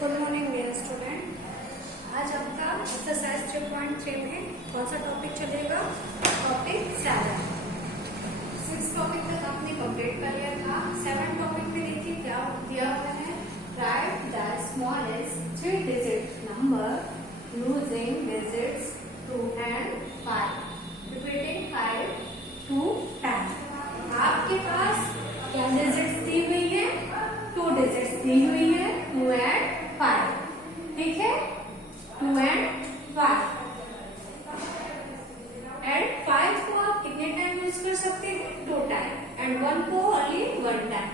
Good morning dear student. आज आपका exercise 3.3 में कौन सा टॉपिक चलेगा? टॉपिक 7। 6 टॉपिक तक आपने कंप्लीट कर लिया था। 7 टॉपिक में देखिए क्या दिया हुआ है। Right the smallest 3 digit number using digits 2 and 5, repeating 5 to 10। आपके पास क्या डिजिट्स दी हुई है? 2 डिजिट्स दी हुई है, 2 and 5। ठीक है, 2 and 5। एंड 5 को आप कितने टाइम यूज कर सकते हैं? 2 टाइम। एंड 1 को ओनली 1 टाइम।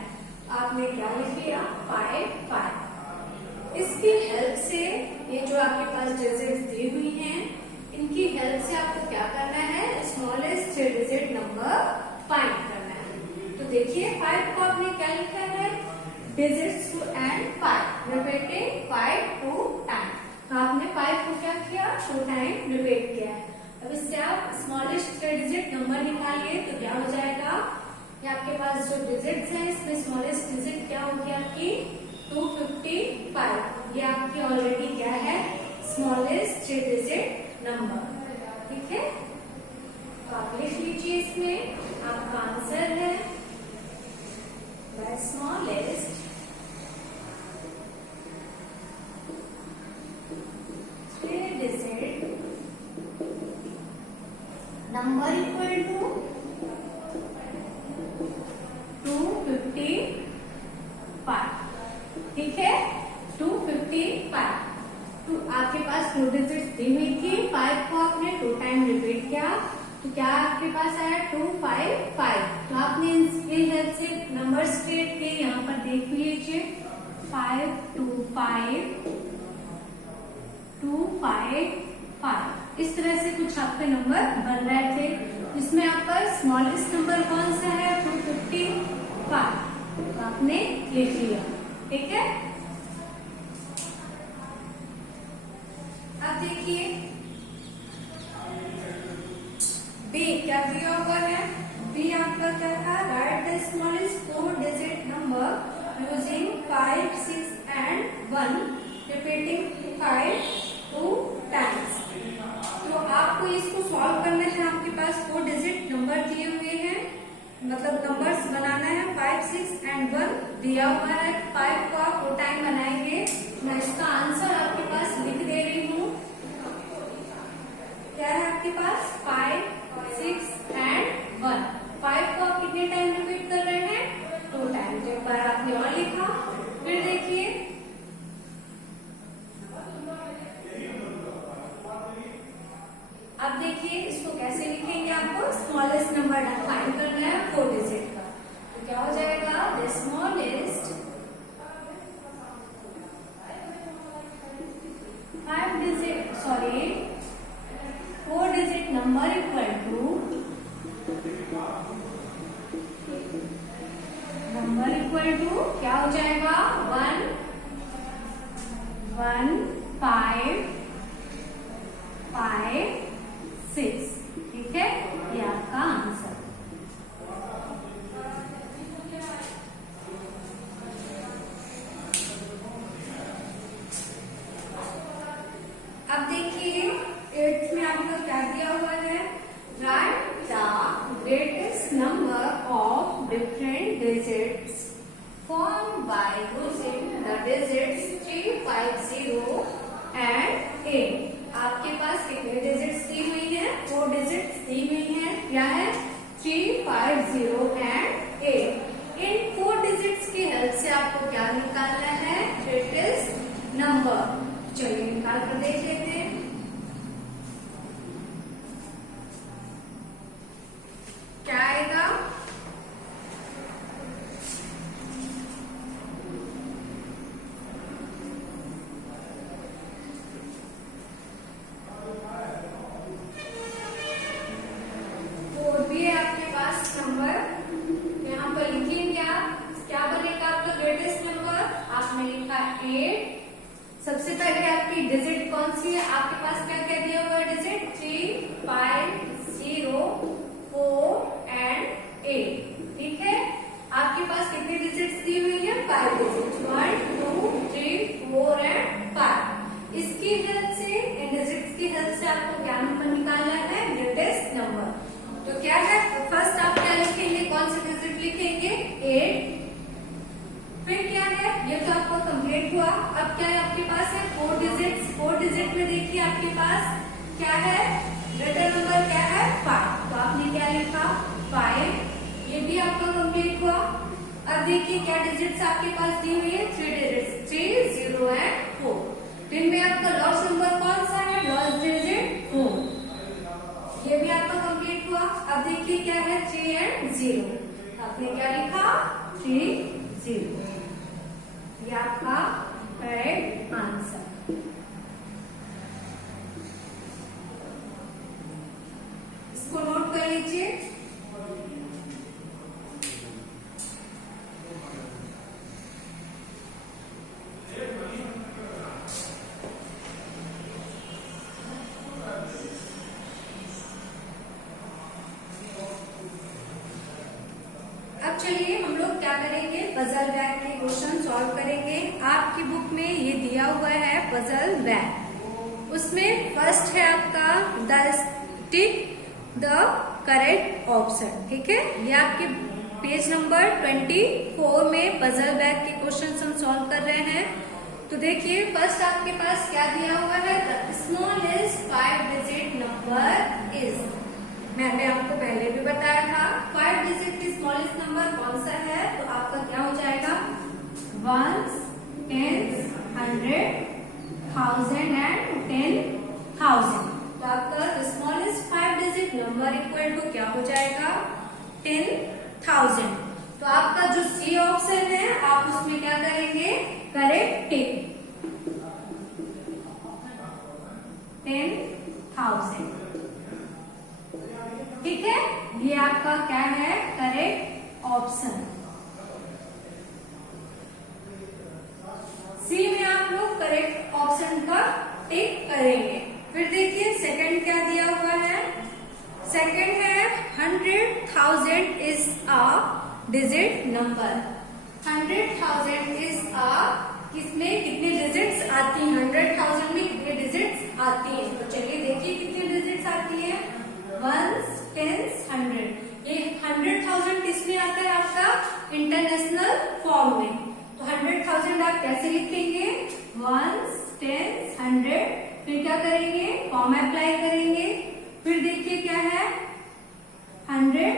आपने क्या लिख लिया? 5। इसकी हेल्प से ये जो आपके पास डिजिट्स दी हुई हैं, इनकी हेल्प से आपको क्या करना है? स्मॉलेस्ट 3 डिजिट नंबर फाइंड करना है। तो देखिए 5 को आपने क्या लिखा है? Digits 2 and 5, repeating 5 to 10। तो आपने 5 को क्या किया? 2 टाइम रिपीट किया। अब इससे आप स्मॉलेस्ट 3 डिजिट नंबर निकालिए तो क्या हो जाएगा? ये आपके पास जो डिजिट्स है इसमें स्मॉलेस्ट डिजिट क्या होगी आपकी? 255। ये आपकी ऑलरेडी क्या है? Smallest 3 digit number. ठीक है, तो आप लिख लीजिए इसमें आपका आंसर है the smallest 3 digit number equal to 255। ठीक है, 255। तो आपके पास 2 डिजिट्स दी हुई थी, 5 को आपने 2 टाइम रिपीट किया तो क्या आपके पास आया? 255। तो आपने इसके हेल्प से नंबर क्रिएट किए। यहाँ पर देख लीजिए 5 2 5 2 5 5। इस तरह से कुछ आपके नंबर बन रहे थे। इसमें आपका स्मॉलेस्ट नंबर कौन सा है? 255। तो आपने लिख लिया। ठीक है, अब देखिए बी क्या दिया हुआ है। बी आपका क्या था? Right the smallest 4 digit number using 5 6 and 1, repeating 5 to 10। तो आपको इसको सॉल्व करना है। आपके पास 4 डिजिट नंबर दिए हुए हैं, मतलब नंबर्स बनाना है। 5 6 and 1 दिया हुआ है। 5 को आप 2 टाइम बनाएंगे। मैं इसका आंसर आपके पास लिख दे रही हूँ। क्या है आपके पास? 5 6 and 1। 5 को आप कितने टाइम रिपीट कर रहे हैं? 2 टाइम। तो एक बार आपने और लिखा। फिर देखिए अब देखिए इसको कैसे लिखेंगे। आपको स्मॉलेस्ट नंबर फाइंड करना है 4 डिजिट का। तो क्या हो जाएगा? The smallest 4 digit number equal to क्या हो जाएगा? 1 1 5 5 6। ठीक है, ये आपका आंसर। अब देखिए 8th में आपका क्या दिया हुआ है? Right the greatest number of different digits formed by using the digits 3 5 0 and 8। आपके पास कितने डिजिट्स दी हुई हैं? 4 डिजिट्स दी हुई हैं। क्या है? 3 5 0 and 8। इन 4 डिजिट्स की हेल्प से आपको क्या निकालना है? Greatest number. चलिए निकाल कर देख लेते हैं। क्या आएगा? आपके पास नंबर यहाँ पर लिखेंगे आप। क्या बनेगा आपका ग्रेटेस्ट नंबर? आपने लिखा 8। सबसे पहले आपकी डिजिट कौन सी है? आपके पास क्या क्या दिया हुआ है डिजिट? 3 5 0 4 and 8। ठीक है, आपके पास कितनी डिजिट्स दी हुई है? 5 डिजिट। 1 2 3 4 and ये तो आपका कंप्लीट हुआ। अब क्या है आपके पास है 4 डिजिट्स। 4 डिजिट में देखिए आपके पास क्या है, लेटर नंबर क्या है 5, तो आपने क्या लिखा 5। ये भी आपका कंप्लीट हुआ। अब देखिए क्या डिजिट्स आपके पास दी हुई है, 3 डिजिट्स, 3, 0 एंड 4। तो इनमें आपका लॉस्ट नंबर कौन सा है, लॉस्ट डिजिट 4। ये भी आपका कंप्लीट हुआ। अब देखिए क्या है 3 एंड 0, आपने क्या लिखा 3, 0। ये आपका करेक्ट आंसर। इसको नोट कर लीजिए। अब चलिए हम लोग क्या करेंगे, पजल बैग के क्वेश्चन सॉल्व करेंगे। आपकी बुक में ये दिया हुआ है पजल बैग। उसमें फर्स्ट है आपका the tick the correct option, ठीक है। ये आपके पेज नंबर 24 में पजल बैग के क्वेश्चन हम सॉल्व कर रहे हैं। तो देखिए फर्स्ट आपके पास क्या दिया हुआ है, the smallest 5 digit number is. मैंने आपको पहले भी बताया था 5 डिजिट की स्मॉलेस्ट नंबर कौन सा है, तो आपका क्या हो जाएगा 1s, 10s, 100, 1000 एंड 10,000। तो आपका smallest 5 digit number equal to क्या हो जाएगा 10,000। तो आपका जो सी ऑप्शन है आप उसमें क्या करेंगे, करेक्ट टिक 10,000, ठीक है। ये आपका क्या है करेक्ट ऑप्शन। सी में आप लोग करेक्ट ऑप्शन का टिक करेंगे। फिर देखिए सेकंड क्या दिया हुआ है, सेकंड है 100,000 is a digit number. 100,000 is a, किसमें कितने डिजिट्स आती हैं, 100,000 में कितने डिजिट्स आती हैं। तो चलिए देखिए कितनी डिजिट्स आती है, 1s, 10s, 100। ये 100,000 किसमें आता है आपका इंटरनेशनल फॉर्म में। तो 100,000 आप कैसे लिखेंगे, 1s, 10s, 100। फिर क्या करेंगे, फॉर्म अप्लाई करेंगे। फिर देखिए क्या है 100,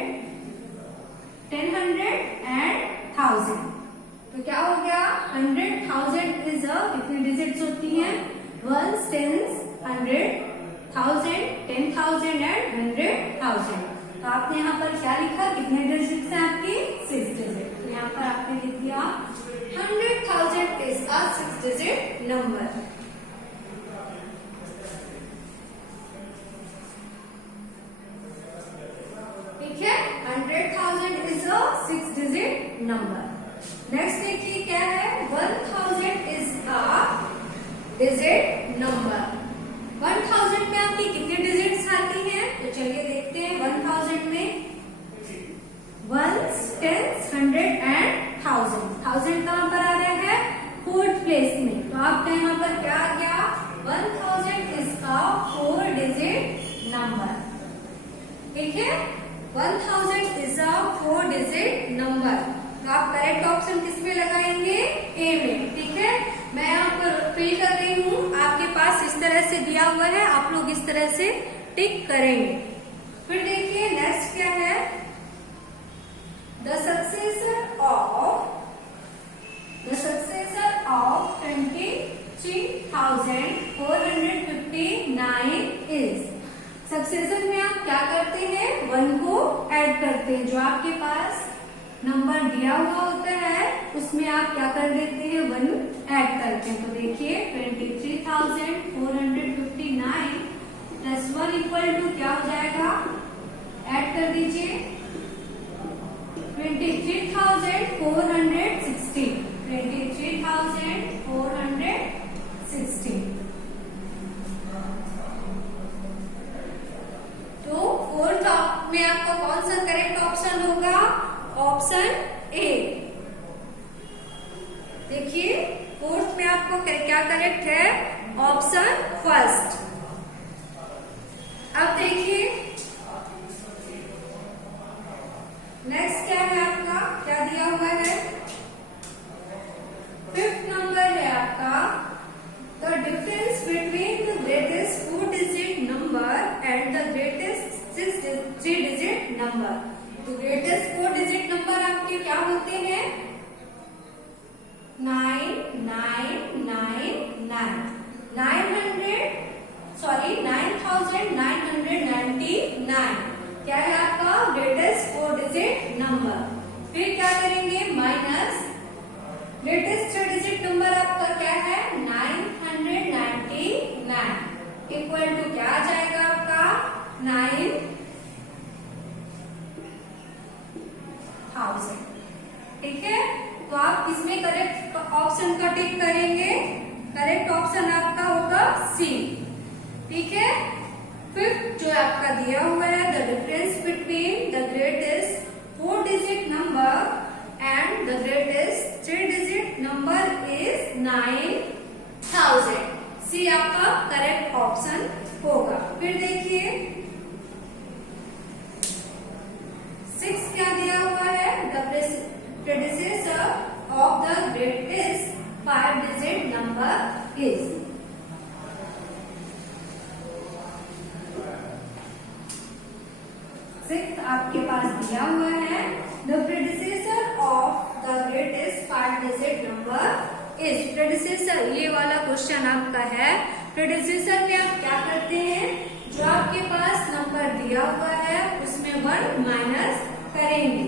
10, 100 एंड 1000। तो क्या हो गया 100,000 इज अ, कितनी डिजिट्स होती हैं 1s, 10s, 100, 1000, 10,000 एंड 100,000। तो आपने यहाँ पर क्या लिखा, कितने डिजिट्स हैं आपकी 6 डिजिट। तो यहाँ पर आपने लिख दिया 100,000 इज अ 6 डिजिट नंबर। ठीक है, 100,000 is a 6 digit number. Next देखिए क्या है, 1000 इज अ डिजिट नंबर। 1000 में आपकी कितनी डिजिट्स आती हैं, तो चलिए देखते हैं। 1000 में 1s, 10s, 100 एंड 1000। 1000 कहाँ पर आ रहा है, 4th प्लेस में। तो आपका यहाँ पर क्या आ गया, 1000 इज अ 4 डिजिट नंबर, ठीक है। 1000 इज अ 4 डिजिट नंबर। तो आप करेक्ट ऑप्शन किसमें लगाएंगे, ए में, ठीक है। मैं यहाँ पर फिल कर रही हूँ, आपके पास इस तरह से दिया हुआ है, आप लोग इस तरह से टिक करेंगे। फिर देखिए नेक्स्ट क्या है, the successor of 23,459 is. Successor में आप क्या करते हैं, 1 को ऐड करते हैं। जो आपके पास नंबर दिया हुआ होता है उसमें आप क्या कर देते हैं, 1 ऐड करते हैं। तो देखिए 23,459 प्लस 1 इक्वल टू क्या हो जाएगा, ऐड कर दीजिए 23,460। 23,460। तो 4th में आपका कौन सा करेक्ट ऑप्शन होगा, ऑप्शन ए। देखिए 4th में आपको क्या करेक्ट है, ऑप्शन फर्स्ट। अब देखिए नेक्स्ट क्या है आपका, क्या दिया हुआ है 50 नंबर। तो ग्रेटेस्ट 4 डिजिट नंबर आपके क्या होते हैं? 9999 क्या है आपका ग्रेटेस्ट 4 डिजिट नंबर। फिर क्या करेंगे? माइनस ग्रेटेस्ट 3 डिजिट नंबर आपका क्या है? 999 इक्वल टू क्या आ जाएगा आपका? 9000। ठीक है, तो आप इसमें करेक्ट ऑप्शन का टिक करेंगे। करेक्ट ऑप्शन आपका होगा सी। ठीक है, फिफ्थ जो आपका दिया हुआ है, the difference between the greatest 4 digit number and the greatest 3 digit number is 9000। सी आपका करेक्ट ऑप्शन होगा। फिर देखिए 6 क्या दिया हुआ है? The predecessor of the greatest 5 digit number is। Six आपके पास दिया हुआ है, the predecessor of the greatest 5 digit number is। predecessor ये वाला क्वेश्चन आपका है। predecessor में आप क्या करते हैं? जो आपके पास नंबर दिया हुआ है उसमें 1 माइनस करेंगे।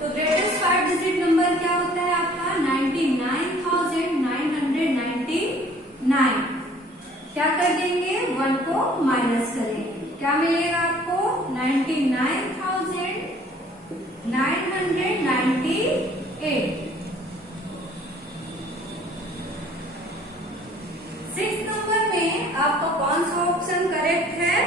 तो ग्रेटेस्ट 5 डिजिट नंबर क्या होता है आपका? 99,999। क्या कर देंगे? 1 को माइनस करेंगे, क्या मिलेगा आपको? 99,998। 6 नंबर में आपका कौन सा ऑप्शन करेक्ट है?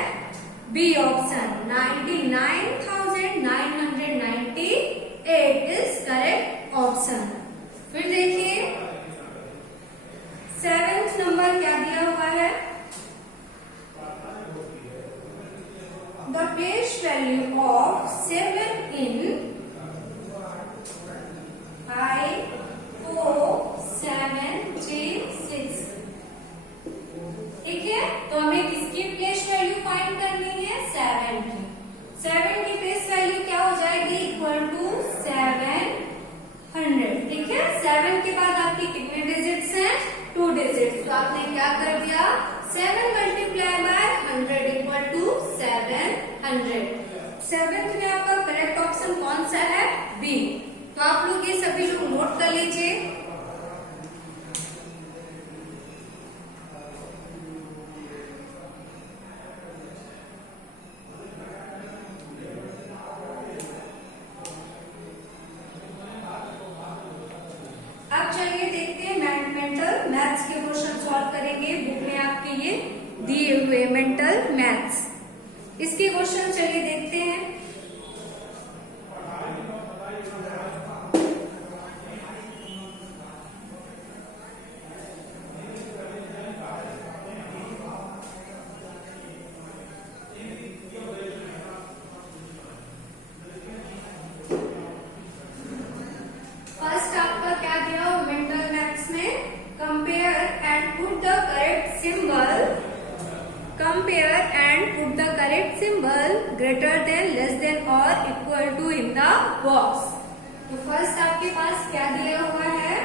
B option, 99,998 is correct option. फिर देखिए 7th नंबर क्या दिया हुआ है? The base value of 7 in 5, 4, 7, 3, 6। ठीक है, तो हमें किसकी प्लेस वैल्यू फाइंड करनी है? 7 की। 7 की प्लेस वैल्यू क्या हो जाएगी? Equal to 700। ठीक है, 7 के बाद आपकी कितने डिजिट्स हैं? 2 डिजिट्स। तो आपने क्या कर दिया? 7 multiply by 100 equal to 700। 7th में आपका करेक्ट ऑप्शन कौन सा है? बी। तो आप लोग ये सभी लोग नोट कर लीजिए। अब चलिए देखते हैं मेंटल मैथ्स के क्वेश्चन सॉल्व करेंगे। बुक में आपके ये दिए हुए मेंटल मैथ्स, इसके क्वेश्चन चलिए देखते हैं। फर्स्ट आपका क्या दिया हो मेंटल मैथ्स में? Compare and put the correct symbol. Compare and put the correct symbol greater than, less than और equal to in the box. तो फर्स्ट आपके पास क्या दिया हुआ है?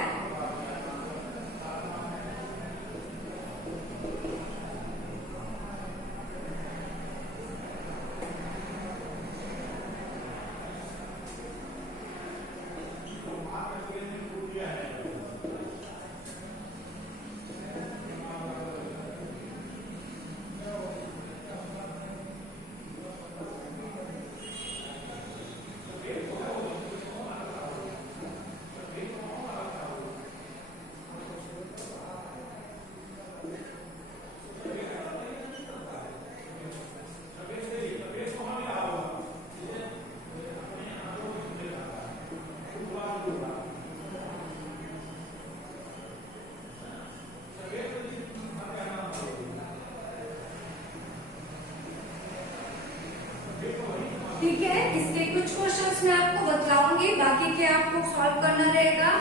ठीक है, इसके कुछ क्वेश्चंस मैं आपको बतलाऊंगी, बाकी के आपको सॉल्व करना रहेगा।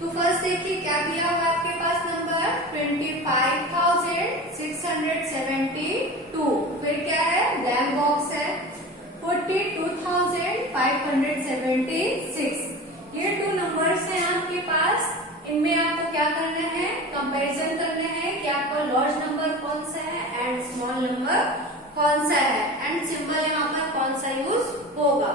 तो फर्स्ट देखिए क्या दिया हुआ आपके पास नंबर 25,672। फिर क्या है? लैम बॉक्स है 42,000 576। ये 2 नंबर्स हैं आपके पास, इनमें आपको क्या करना है, कंपैरिजन करना है कि आपका लार्ज नंबर कौन सा है एंड स्मॉल नंबर कौन सा है एंड सिंबल यहाँ पर कौन सा यूज होगा।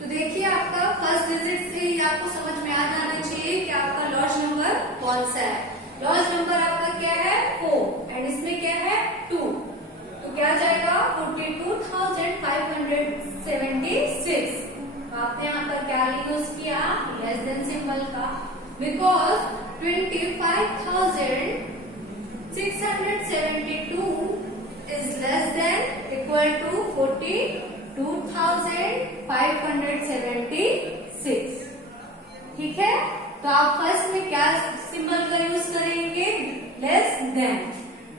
तो देखिए आपका फर्स्ट डिजिट से ही आपको समझ में आ जाना चाहिए कि आपका लार्ज नंबर कौन सा है। लार्ज नंबर आपका क्या है 4 एंड इसमें क्या है 2, तो क्या जाएगा 42,576। आपने यहाँ पर क्या यूज किया, लेस देन सिंबल का, because 25,672 is less than equal to 42,576। ठीक है, तो आप फर्स्ट में क्या सिंबल का यूज करेंगे, लेस देन।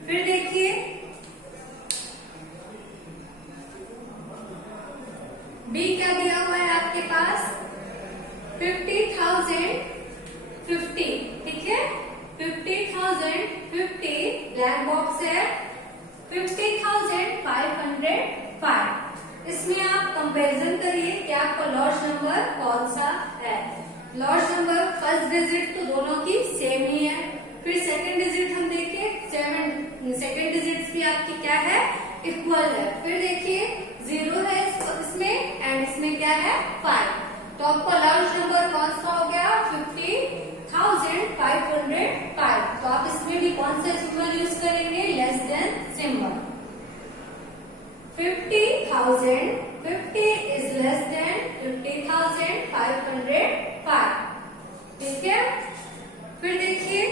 फिर देखिए बी क्या दिया हुआ है आपके पास 50,050। ठीक है, 50,050 ब्लैक बॉक्स है 50,505। इसमें आप कंपैरिजन करिए कि आपका लार्ज नंबर कौन सा है। लार्ज नंबर फर्स्ट डिजिट तो दोनों की सेम ही है। फिर सेकंड डिजिट हम देखिए 7, सेकंड डिजिट भी आपकी क्या है, इक्वल है। फिर देखिए 0 है इसमें एंड इसमें क्या है 5, तो आपका लार्ज नंबर कौन सा हो गया 50,505। तो आप इसमें भी कौन सा सिंबल यूज करेंगे, less than symbol. 50,050 is less then 50,505। ठीक है, फिर देखिए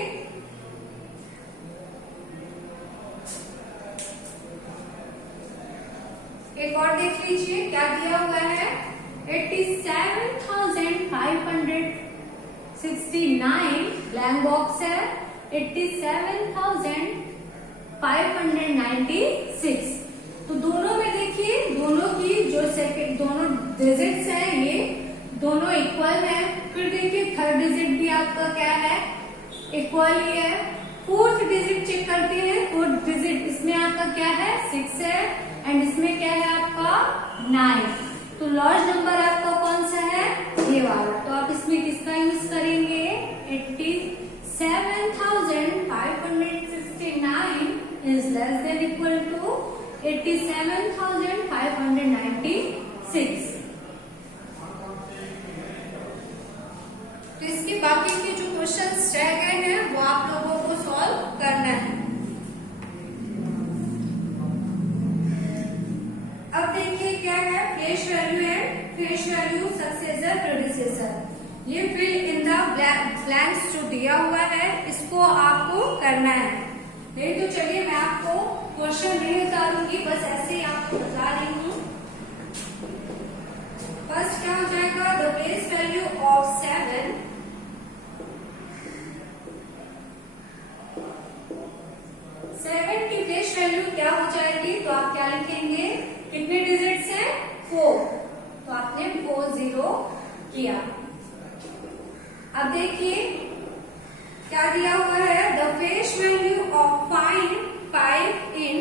एक और देख लीजिए क्या दिया हुआ है 87,569 ब्लैंक बॉक्स है 87,596। तो दोनों में देखिए दोनों की जो सेकंड दोनों डिजिट्स हैं ये दोनों इक्वल है। फिर देखिए थर्ड डिजिट भी आपका क्या है, इक्वल ही है। फोर्थ डिजिट चेक करते हैं, फोर्थ डिजिट इसमें आपका क्या है 6 है एंड इसमें क्या है आपका 9। तो लार्ज नंबर आपका कौन सा है, ये वाला। तो आप इसमें किसका यूज करेंगे 87,569 is less than equal to 87,596। तो इसके बाकी के जो क्वेश्चंस रह गए हैं वो आप लोगों को सॉल्व करना है। अब देखिए क्या है face value and face value successor predecessor. ये फिल इन द ब्लैंक्स जो दिया हुआ है इसको आपको करना है। नहीं तो चलिए मैं आपको क्वेश्चन नहीं उतारूंगी, बस ऐसे ही आपको बता रही हूँ। फर्स्ट क्या हो जाएगा द बेस वैल्यू ऑफ 7 की बेस वैल्यू क्या हो जाएगी, तो आप क्या लिखेंगे, कितने डिजिट्स हैं 4, तो आपने 40 किया। अब देखिए क्या दिया हुआ है द फेस वैल्यू ऑफ 5 इन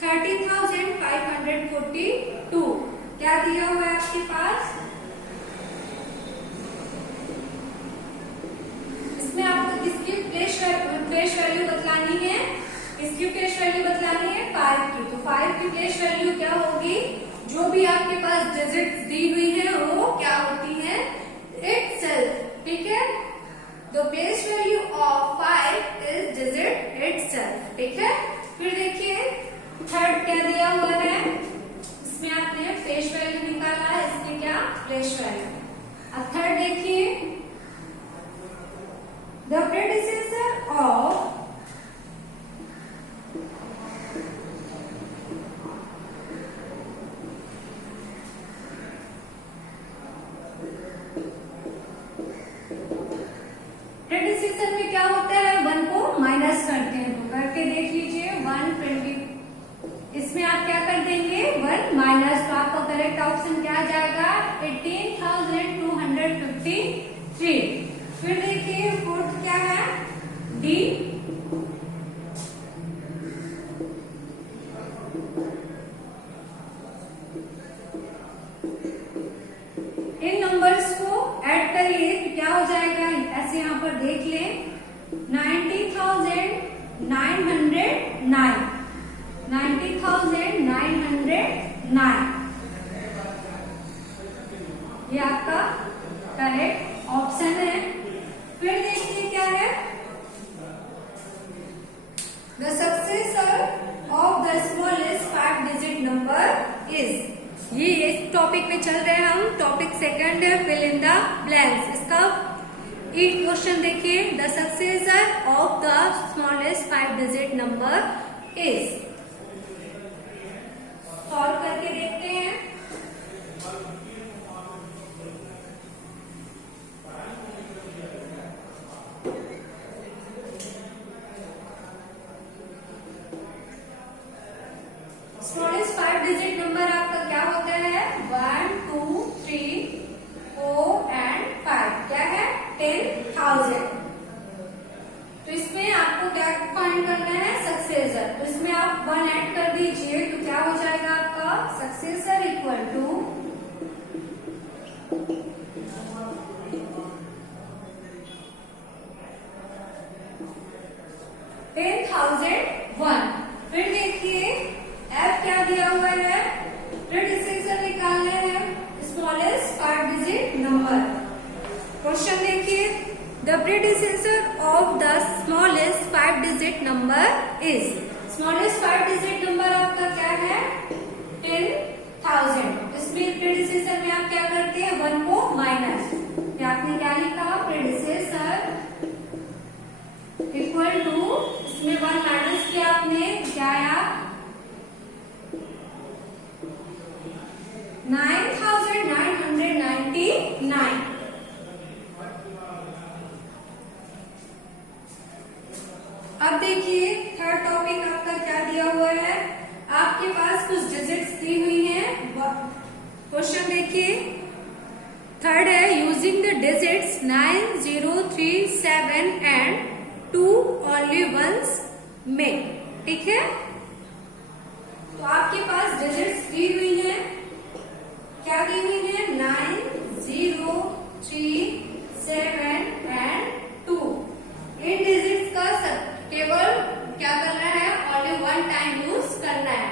30,542। क्या दिया हुआ है आपके पास, इसमें आपको किसकी फेस वैल्यू बतलानी है, इसकी फेस वैल्यू बतलानी है 5 की। तो 5 की फेस वैल्यू क्या होगी, जो भी आपके पास डिजिट्स दी हुई है वो क्या होती है itself। ठीक है, the base value of 5 is digit itself। ठीक है, फिर देखिए थर्ड क्या दिया हुआ है, इसमें आपने फेस वैल्यू निकाला है, इसमें क्या फेस वैल्यू। अब थर्ड देखिए द प्रेडिसेसर ऑफ में क्या होता है 1 को माइनस करते हैं, तो करके देख लीजिए 120। इसमें आप क्या कर देंगे 1 माइनस, तो आपका करेक्ट ऑप्शन क्या आ जाएगा 18,253। फिर देखिए फोर्थ क्या है डी, इन 90,909 90,909 ये आपका करेक्ट ऑप्शन है। फिर देखिए क्या है, the successor of the smallest 5 digit number is. ये इस टॉपिक में चल रहे हैं हम। टॉपिक सेकंड है फिल इन द ब्लैंक्स। इसका एक क्वेश्चन देखिए, the successor of the smallest 5 digit number is. Solve करके देखते हैं। स्मॉलेस्ट 5 डिजिट नंबर आपका क्या होता है, 1 2 3 4 एंड 5। क्या है, 10,000। तो इसमें आपको क्या फाइंड करना है, सक्सेसर। तो इसमें आप 1 ऐड कर दीजिए तो क्या हो जाएगा आपका सक्सेसर इक्वल टू 10,001। फिर देखिए F क्या दिया हुआ है, प्रेडिसेसर निकालना है स्मॉलेस्ट 5 डिजिट नंबर। क्वेश्चन देखिए, the predecessor of the smallest 5 digit number is. Smallest 5 digit number आपका क्या है, 10,000। इसमें प्रेडिसेसर में आप क्या करते हैं, 1 को माइनस। आपने क्या लिखा, प्रेडिसेसर इक्वल टू, इसमें 1 माइनस किया आपने, क्या आया 9,999। अब देखिए थर्ड टॉपिक आपका क्या दिया हुआ है, आपके पास कुछ डिजिट्स दी हुई हैं। क्वेश्चन देखिए, थर्ड है using the digits 9 0 3 7 and 2 only once में। ठीक है, तो आपके पास डिजिट्स दी हुई हैं, क्या दी हुई है, 9 0 3 7 एंड 2। इन डिजिट्स का केवल क्या करना है, ओनली 1 टाइम यूज करना है।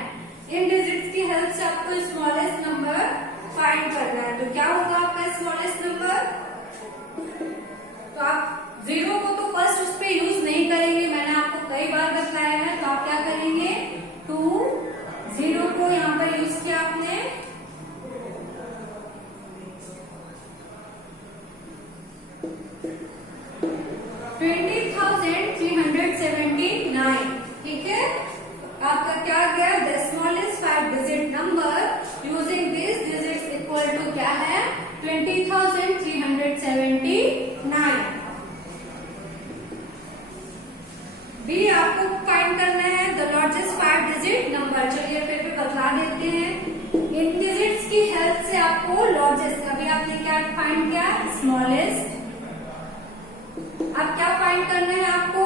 इन डिजिट्स की हेल्प से आपको स्मॉलेस्ट नंबर फाइंड करना है। तो क्या होगा आपका स्मॉलेस्ट नंबर, तो आप 0 को तो फर्स्ट उस पर यूज नहीं करेंगे, मैंने आपको कई बार बताया है। तो आप क्या करेंगे, 2 0 को यहाँ पर यूज किया आपने, 20,379। ठीक है, आपका क्या गया, the smallest 5 digit number using this digits equal to क्या है, 20,379। बी आपको फाइंड करना है द लार्जेस्ट 5 डिजिट नंबर। चलिए फिर भी बता देते हैं, इन डिजिट्स की हेल्प से आपको लार्जेस्ट, अभी आपने क्या फाइंड किया, स्मॉलेस्ट। अब क्या फाइंड करना है आपको,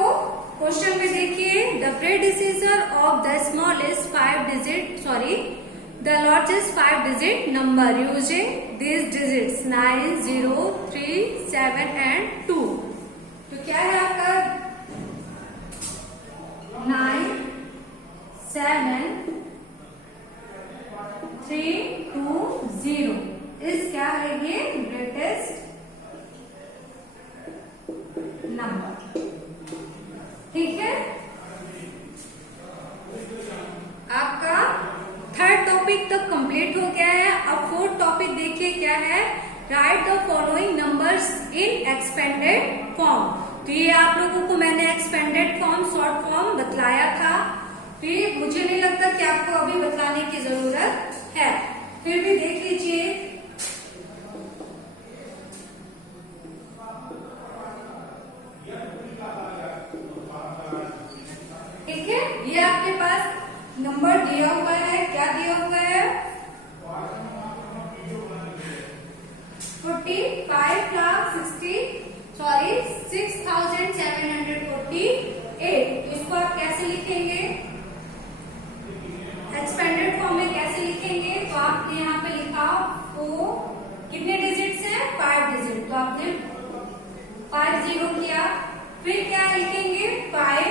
क्वेश्चन में देखिए, the predecessor of the smallest 5 digit the largest 5 digit number using this digits 9 0 3 7 and 2। तो क्या है आपका 9 7 3 2 0 इस क्या है, ये ग्रेटेस्ट नंबर। ठीक है, आपका थर्ड टॉपिक तक कंप्लीट हो गया है। अब फोर्थ टॉपिक देखिए क्या है, right the following numbers in expanded form. तो ये आप लोगों को मैंने एक्सपेंडेड फॉर्म, शॉर्ट फॉर्म बतलाया था। तो ये मुझे नहीं लगता कि आपको अभी बतलाने की जरूरत है, फिर भी देख लीजिए। ठीक है, ये आपके पास नंबर दिया हुआ है, क्या दिया हुआ है, 6,748। इसको आप कैसे लिखेंगे, एक्सपेंडेड फॉर्म में कैसे लिखेंगे, तो आपने यहाँ पे लिखा 4, कितने डिजिट्स हैं, 5 डिजिट। तो आपने 5 0 किया, फिर क्या लिखेंगे, 5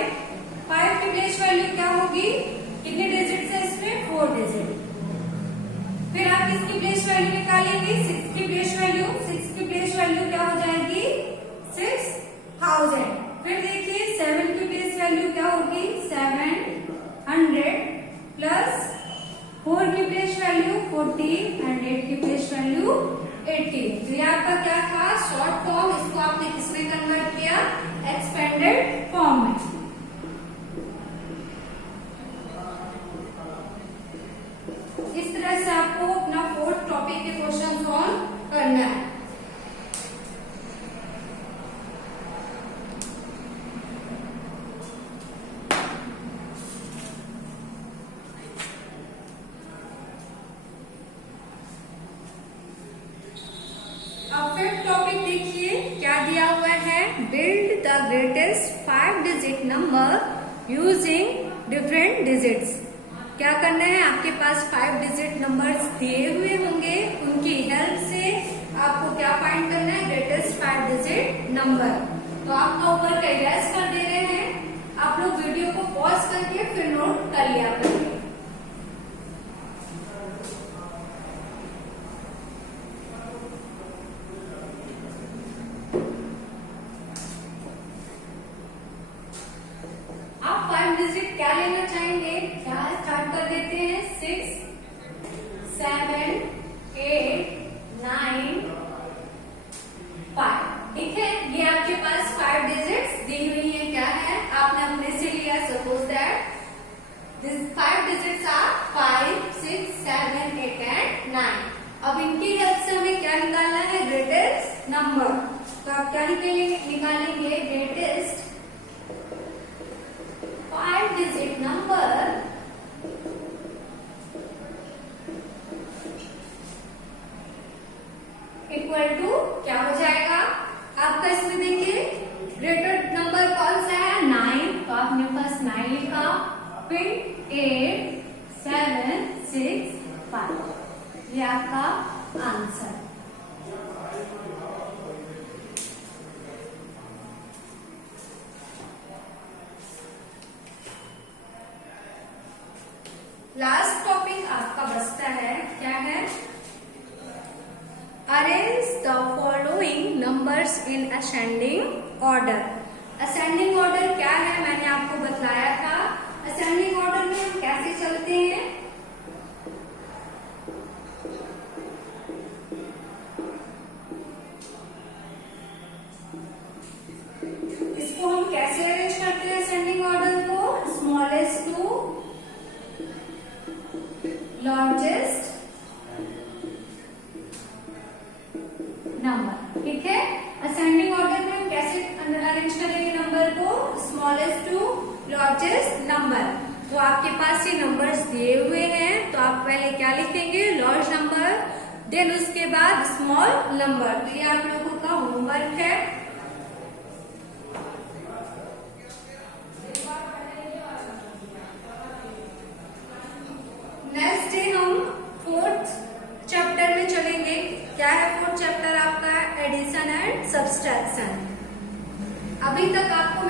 जाएगी 6 की प्लेस वैल्यू, 6 की प्लेस वैल्यू क्या हो जाएगी 6000। फिर देखिए 7 की प्लेस वैल्यू क्या होगी 700 प्लस 4 की प्लेस वैल्यू 40 एंड 8 की प्लेस वैल्यू 80। तो ये आपका क्या था शॉर्ट फॉर्म, इसको आपने किसमें कन्वर्ट किया एक्सपेंडेड फॉर्म में। इस तरह से आपको अपना 4th टॉपिक के क्वेश्चन सॉल्व करना है। अब 5th टॉपिक देखिए क्या दिया हुआ है, build the greatest 5 digit number using different digits. क्या करना है, आपके पास 5 डिजिट नंबर्स दिए हुए होंगे, उनकी हेल्प से आपको क्या फाइंड करना है ग्रेटेस्ट 5 डिजिट नंबर। तो आपका ऊपर का इरेज कर दे रहे हैं, आप लोग वीडियो को पॉज करके फिर नोट कर लिया करिए। आप 5 डिजिट क्या लेना चाहेंगे, क्या स्टार्ट कर देते हैं 6 7 8 9 5। ठीक है, ये आपके पास 5 डिजिट्स दी हुई है। क्या है, आपने अपने से लिया, suppose that this 5 digits are 5 6 7 8 and 9। अब इनकी हेल्प से हमें क्या निकालना है ग्रेटेस्ट नंबर। तो आप क्या निकालेंगे greatest 5 digit number equal to क्या हो जाएगा आपका, इसमें देखिए ग्रेटर नंबर कौन सा है 9, तो आपने फर्स्ट 9 लिखा, फिर 8 7 6 5, ये आपका आंसर। लास्ट टॉपिक आपका बचता है, क्या है arrange the following numbers in ascending order. Ascending order क्या है, मैंने आपको बताया था। असेंडिंग ऑर्डर में हम कैसे चलते हैं, इसको हम कैसे अरेंज करते हैं असेंडिंग ऑर्डर को, स्मॉलेस्ट टू लार्जेस्ट नंबर। ठीक है, असेंडिंग ऑर्डर में हम कैसे अरेंज करेंगे नंबर को, स्मॉलेस्ट टू लार्जेस्ट नंबर। तो आपके पास ये नंबर्स दिए हुए हैं, तो आप पहले क्या लिखेंगे लार्ज नंबर, देन उसके बाद स्मॉल नंबर। तो ये आप लोगों का होमवर्क है। नेक्स्ट डे हम 4th चैप्टर में चलेंगे। क्या है 4th चैप्टर आपका, एडिशन एंड सब्सट्रैक्शन। अभी तक आपको